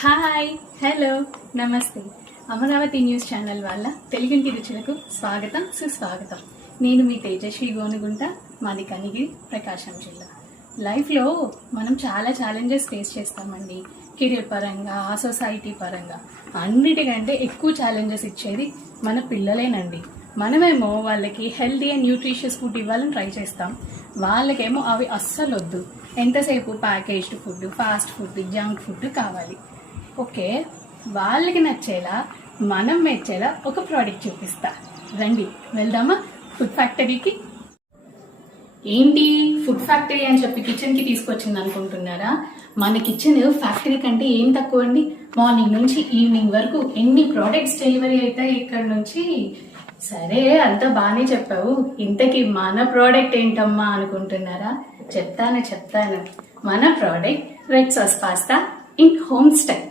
Hi hello నమస్తే. Amaravati news channel వాళ్ళ తెలుగింటి రుచులకు స్వాగతం సుస్వాగతం. నేను మీ తేజస్వి గోనుగుంట మాది కనిగిరి ప్రకాశం జిల్లా. లైఫ్లో మనం చాలా ఛాలెంజెస్ ఫేస్ చేస్తామండి. కెరీర్ పరంగా ఆ సొసైటీ పరంగా. అన్నిటికంటే ఎక్కువ ఛాలెంజెస్ ఇచ్చేది మన పిల్లలేనండి. మనమేమో వాళ్ళకి హెల్తీ అండ్ న్యూట్రిషియస్ ఫుడ్ ఇవ్వాలని ట్రై చేస్తాం. వాళ్ళకేమో అవి అస్సలు వద్దు ఎంతసేపు packaged food fast food junk food కావాలి. ఓకే వాళ్ళకి నచ్చేలా మనం మెచ్చేలా ఒక ప్రోడక్ట్ చూపిస్తా. రండి వెళ్దామా? ఫుడ్ ఫ్యాక్టరీకి? ఏంటి? ఫుడ్ ఫ్యాక్టరీ అని చెప్పి కిచెన్కి తీసుకొచ్చింది అనుకుంటున్నారా? మన కిచెన్ ఫ్యాక్టరీ కంటే ఏం తక్కువ అండి మార్నింగ్ నుంచి ఈవినింగ్ వరకు ఎన్ని ప్రోడక్ట్స్ డెలివరీ అవుతాయి ఇక్కడ నుంచి? సరే అంతా బాగానే చెప్పావు. ఇంతకీ మన ప్రోడక్ట్ ఏంటమ్మా అనుకుంటున్నారా? చెప్తాను చెప్తాను. మన product red sauce pasta in home style.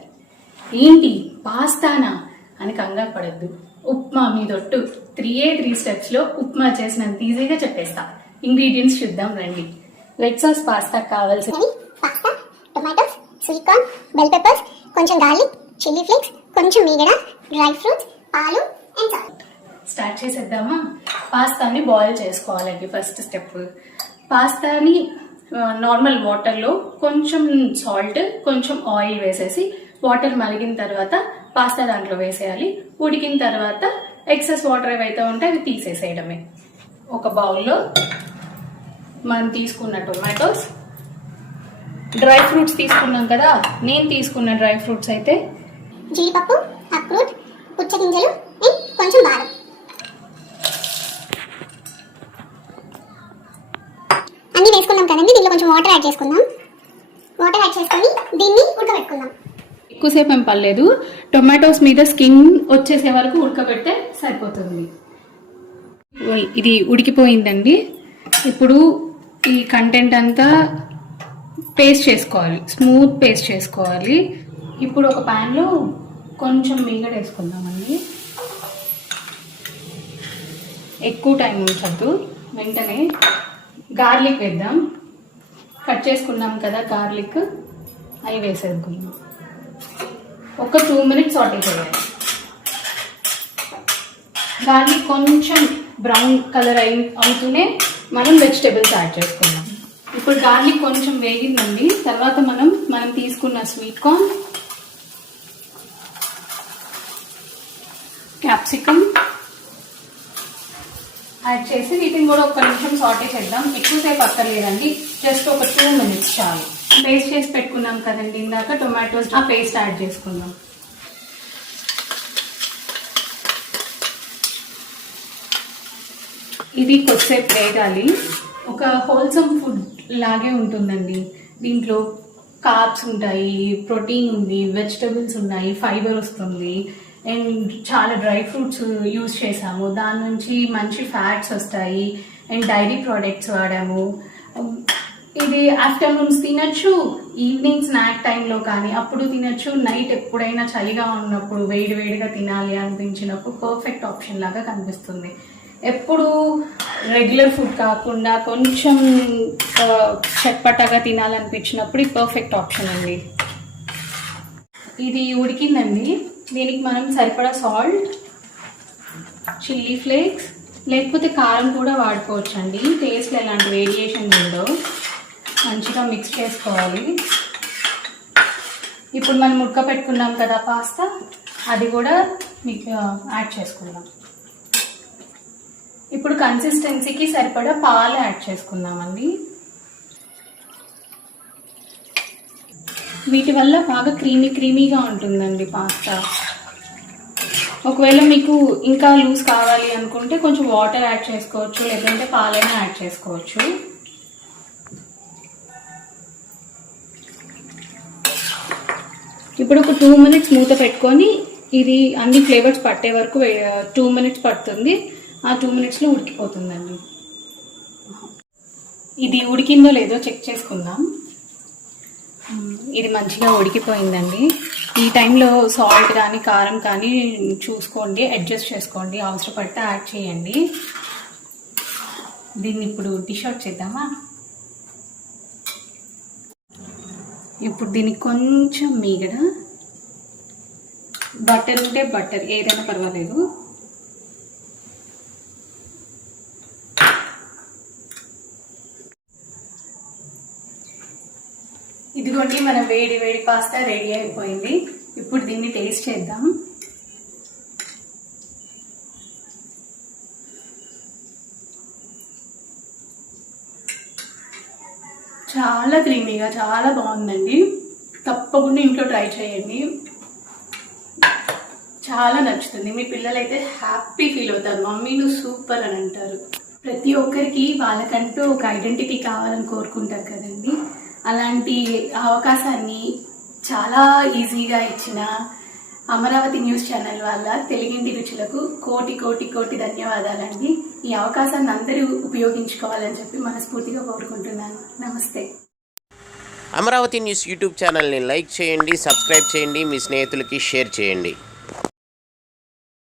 ఏంటి? పాస్తానా? అని కంగారు పడద్దు. ఉప్మా మీదొట్టు త్రీ ఏ త్రీ స్టెప్స్లో ఉప్మా చేసినంత ఈజీగా చెప్పేస్తా. ఇంగ్రీడియంట్స్ చూద్దాం రండి. రెడ్ సాస్ పాస్తా కావాల్సిన ఇవి pasta tomatoes sweet corn bell peppers కొంచెం గార్లిక్ చిల్లీ ఫ్లేక్స్ కొంచెం మీగడ డ్రై ఫ్రూట్స్ పాలు అండ్ సాల్ట్ స్టార్ట్ చేసేద్దామా? పాస్తాని బాయిల్ చేసుకోవాలండి ఫస్ట్ స్టెప్ పాస్తాని నార్మల్ వాటర్లో కొంచెం సాల్ట్ కొంచెం ఆయిల్ వేసేసి వాటర్ మరిగిన తర్వాత పాస్తా దాంట్లో వేసేయాలి. ఉడికిన తర్వాత ఎక్సెస్ వాటర్ ఏవైతే ఉంటే అవి తీసేసేయడమే. ఒక బౌల్లో మనం తీసుకున్న టొమాటోస్ డ్రై ఫ్రూట్స్ తీసుకున్నాం కదా నేను తీసుకున్న డ్రై ఫ్రూట్స్ అయితే జీడిపప్పు అక్రూట్ పుచ్చగింజలు కొంచెం బాదం. అన్నీ వేసుకున్నాం కదండి దీనిలో కొంచెం వాటర్ యాడ్ చేసుకుందాం. వాటర్ యాడ్ చేసుకొని దీన్ని ఉడకబెట్టుకుందాం. ఎక్కువసేపు ఏం పర్లేదు టొమాటోస్ మీద స్కిన్ వచ్చేసే వరకు ఉడకబెడితే సరిపోతుంది. ఇది ఉడికిపోయిందండి. ఇప్పుడు ఈ కంటెంట్ అంతా పేస్ట్ చేసుకోవాలి. స్మూత్ పేస్ట్ చేసుకోవాలి. ఇప్పుడు ఒక ప్యాన్లో కొంచెం మీగడ వేసుకుందామండి. ఎక్కువ టైం ఉంచద్దు. వెంటనే గార్లిక్ వేద్దాం. కట్ చేసుకున్నాం కదా గార్లిక్ అవి వేసేసుకుందాం ఒక టూ మినిట్స్ సాటే చేయాలి దాన్ని కొంచెం బ్రౌన్ కలర్ అయి అవుతూనే మనం వెజిటేబుల్స్ యాడ్ చేసుకుందాం. ఇప్పుడు గార్లిక్ కొంచెం వేగిందండి. తర్వాత మనం మనం తీసుకున్న స్వీట్ కార్న్ క్యాప్సికమ్ యాడ్ చేసి వీటిని కూడా ఒక నిమిషం సాటే చేద్దాం ఎక్కువసేపు అక్కర్లేదండి. జస్ట్ ఒక టూ మినిట్స్ చాలు. పేస్ట్ చేసి పెట్టుకున్నాం కదండి. ఇందాక టొమాటోస్ ఆ పేస్ట్ యాడ్ చేసుకుందాం. ఇది కొద్దిసేపు వేగాలి. ఒక హోల్సమ్ ఫుడ్ లాగే ఉంటుందండి. దీంట్లో కార్బ్స్ ఉంటాయి ప్రోటీన్ ఉంది వెజిటబుల్స్ ఉన్నాయి ఫైబర్ వస్తుంది. అండ్ చాలా డ్రై ఫ్రూట్స్ యూజ్ చేసాము దాని నుంచి మంచి ఫ్యాట్స్ వస్తాయి. అండ్ డైరీ ప్రోడక్ట్స్ వాడాము. ఇది ఆఫ్టర్నూన్స్ తినచ్చు ఈవినింగ్ స్నాక్ టైంలో కానీ. అప్పుడు తినచ్చు నైట్ ఎప్పుడైనా చలిగా ఉన్నప్పుడు వేడి వేడిగా తినాలి అనిపించినప్పుడు పర్ఫెక్ట్ ఆప్షన్ లాగా కనిపిస్తుంది. ఎప్పుడు రెగ్యులర్ ఫుడ్ కాకుండా కొంచెం చట్పటగా తినాలనిపించినప్పుడు ఇది పర్ఫెక్ట్ ఆప్షన్ అండి. ఇది ఉడికిందండి. దీనికి మనం సరిపడా సాల్ట్ చిల్లీ ఫ్లేక్స్ లేకపోతే కారం కూడా వాడుకోవచ్చు అండి టేస్ట్లో ఎలాంటి వేరియేషన్ ఉండవు మంచిగా మిక్స్ చేసుకోవాలి. ఇప్పుడు మనం ఉడక పెట్టుకున్నాం కదా పాస్తా అది కూడా మీకు యాడ్ చేసుకుందాం. ఇప్పుడు కన్సిస్టెన్సీకి సరిపడా పాలు యాడ్ చేసుకుందామండి. వీటి వల్ల బాగా క్రీమీ క్రీమీగా ఉంటుందండి పాస్తా. ఒకవేళ మీకు ఇంకా లూజ్ కావాలి అనుకుంటే కొంచెం వాటర్ యాడ్ చేసుకోవచ్చు లేదంటే పాలైనా యాడ్ చేసుకోవచ్చు. ఇప్పుడు ఒక టూ మినిట్స్ మూత పెట్టుకొని ఇది అన్ని ఫ్లేవర్స్ పట్టే వరకు టూ మినిట్స్ పడుతుంది. ఆ టూ మినిట్స్లో ఉడికిపోతుందండి. ఇది ఉడికిందో లేదో చెక్ చేసుకుందాం. ఇది మంచిగా ఉడికిపోయిందండి. ఈ టైంలో సాల్ట్ కానీ కారం కానీ చూసుకోండి అడ్జస్ట్ చేసుకోండి. అవసరపడితే యాడ్ చేయండి. దీన్ని ఇప్పుడు డిష్ అవుట్ చేద్దామా? ఇప్పుడు దీనికి కొంచెం మీగడ. బటర్ ఉంటే బటర్ ఏదైనా పర్వాలేదు. ఇదిగోండి మన వేడి వేడి పాస్తా రెడీ అయిపోయింది. ఇప్పుడు దీన్ని టేస్ట్ చేద్దాం. చాలా క్రీమీగా చాలా బాగుందండి. తప్పకుండా ఇంట్లో ట్రై చేయండి. చాలా నచ్చుతుంది. మీ పిల్లలైతే హ్యాపీ ఫీల్ అవుతారు. మమ్మీలు సూపర్ అని అంటారు. ప్రతి ఒక్కరికి వాళ్ళకంటూ ఒక ఐడెంటిటీ కావాలని కోరుకుంటారు కదండి. అలాంటి అవకాశాన్ని చాలా ఈజీగా ఇచ్చిన అమరావతి న్యూస్ ఛానల్ వల్ల తెలుగింటి రుచులకు కోటి కోటి కోటి ధన్యవాదాలండి. ఈ అవకాశాన్ని అందరూ ఉపయోగించుకోవాలని చెప్పి మనస్ఫూర్తిగా కోరుకుంటున్నాను. నమస్తే. అమరావతి న్యూస్ యూట్యూబ్ ఛానల్ని లైక్ చేయండి సబ్స్క్రైబ్ చేయండి మీ స్నేహితులకి షేర్ చేయండి.